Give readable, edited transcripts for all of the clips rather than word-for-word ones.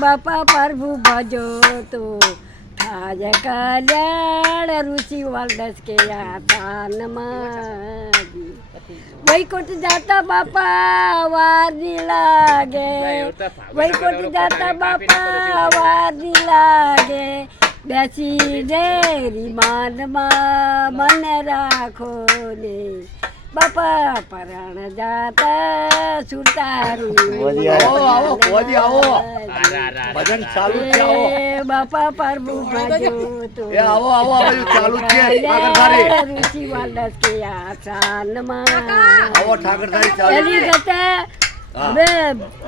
બાપા પ્રભુ ભજો તો થાય કલ્યાણ ઋષિ વાલ્ડસ કે આતાનમાં વૈકુંઠ જાતા બાપા વારી લાગે વૈકુંઠ જાતા બાપા વારી લાગે બેસી ડેરી માનમાં મને રાખો ને બાપા પરાણ જાતા સુતારી ભજન ચાલુ છે આવો બાપા પ્રભુ ભજો તો એ આવો આવો આ બધું ચાલુ છે ઋષિ વાલ્ડસ કે આસાનમાં આવો ઠાકરધારી ચાલુ એની ગતે બે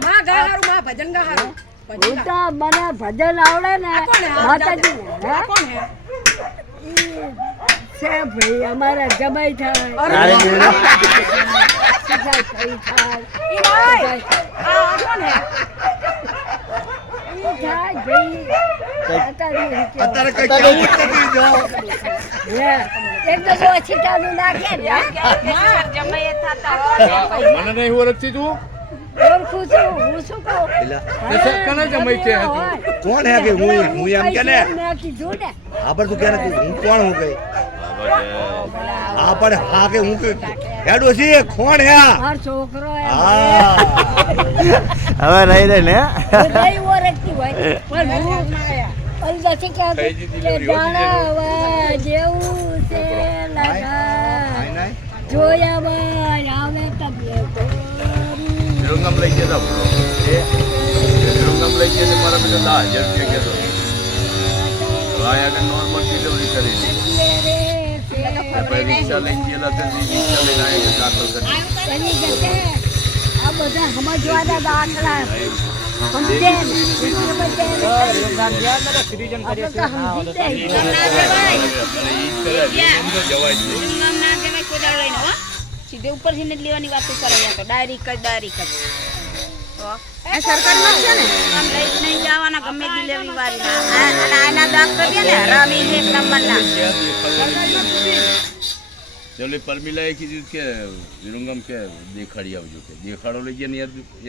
માં ગા હારું માં ભજન ગા હારું ઉતા મને ભજન આવડે ને માતાજી કોણ હે છે ભાઈ અમારા જમાઈ થાય ઈ ભાઈ આ કોણ હે અત્યારે કઈ કેવું જ નથી જો એકદમ ઓછી ચાલુ નાખે ને જમાઈ થાતા હોય મને નહીં ઓળખતી તું ઓળખું છું હું શું કહું કને જમાઈ છે કોણ હે કે હું એમ કે ને મેં કીધું ને આ પર તું કે ને હું કોણ હું કઈ આ પર હા કે હું કે હેડો છે કોણ હે મારો છોકરો હા હવે રહી રહી ને નહીં ઓળખતી હોય પણ હું અલગથી કે જાણવા જેવું છે લગા જોયા બાર આવે તબિયત વિરંગમ લઈ ગયા વિરંગમ લઈ ગયા મારા બેટા 10,000 રૂપિયા કહેતો આયા નોર્મલ ડિલિવરી કરી પછી રિક્ષા લઈ ગયેલા તો રિક્ષા લઈને આયા દાખલ કરી એની જતે આ બધા સમજવાના દાખલા સમજે સીધે ઉપરથી ને લેવાની વાત કરે તો ડાયરી કર એ સરકારમાં છે ને આમ લઈ નહીં જવાના ગમે ડિલિવરી વાળી અને આના ડોક્ટર છે ને રમી એક નંબરના ચલો પરમિલાએ કીધું કે વિરંગમ કે દેખાડી આવજો કે દેખાડો લઈ ગયા ને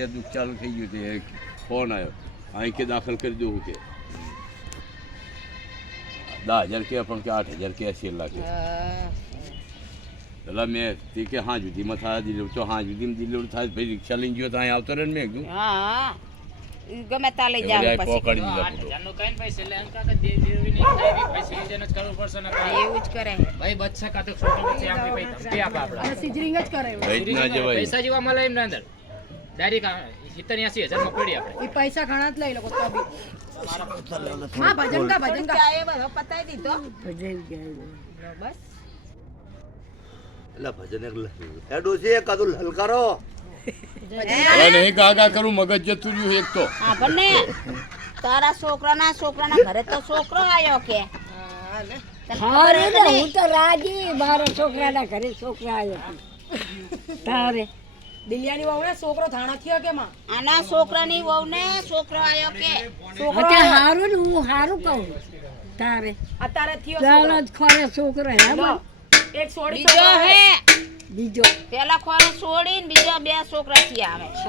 એ દુઃખ ચાલુ થઈ ગયું તે ફોન આવ્યો અહીં કે દાખલ કરી દઉં કે 10,000 કે પણ કે 8,000 કે 80 લાખ પેલા મેં તે કે હા જુદીમાં થાય ડિલિવરી તો હા જુદીમાં ડિલિવરી થાય ભાઈ રિક્ષા લઈને ગયો તો અહીં આવતો રહે ને મેં કીધું હા ગમે તા લઈ જાવ પછી પકડી દીધા જાનો કઈ પૈસે લે અંકા કે ડિલિવરી નહીં થાય કે પૈસે લીધે જ કરવું પડશે ને એવું જ કરે ભાઈ બચ્ચા કા તો છોટો બચ્ચે આમની ભાઈ ધમકી આપે આપડા સિજરિંગ જ કરે ભાઈ ના જવાય પૈસા જેવા મળે એમ ના અંદર ડાયરેક્ટ 70-80,000 માં પડી આપણે એ પૈસા ઘણા જ લઈ લોકો તો બી હા ભજન કા એ બધો પતાઈ દીધો ભજન ગાય બસ એટલે ભજન એક હેડો છે કાદુ હલકારો હવે નહીં ગાગા કરું મગજ જતું રહ્યું એક તો હા પણ તારા છોકરાના ઘરે તો છોકરો આવ્યો કે હારે ને હું તો રાજી મારા છોકરાના ઘરે છોકરા આવ્યો તારે દિલિયાની વહુને છોકરો થાણા થયો કે માં આના છોકરાની વહુને છોકરો આવ્યો કે છોકરો હારું ને હું હારું કહું તારે અત્યારે થયો ચાલો જ ખોરે છોકરો હે એક છોડી બીજો હે બીજો પેલા ખોરે છોડીને બીજા 2 છોકરા થયા આવે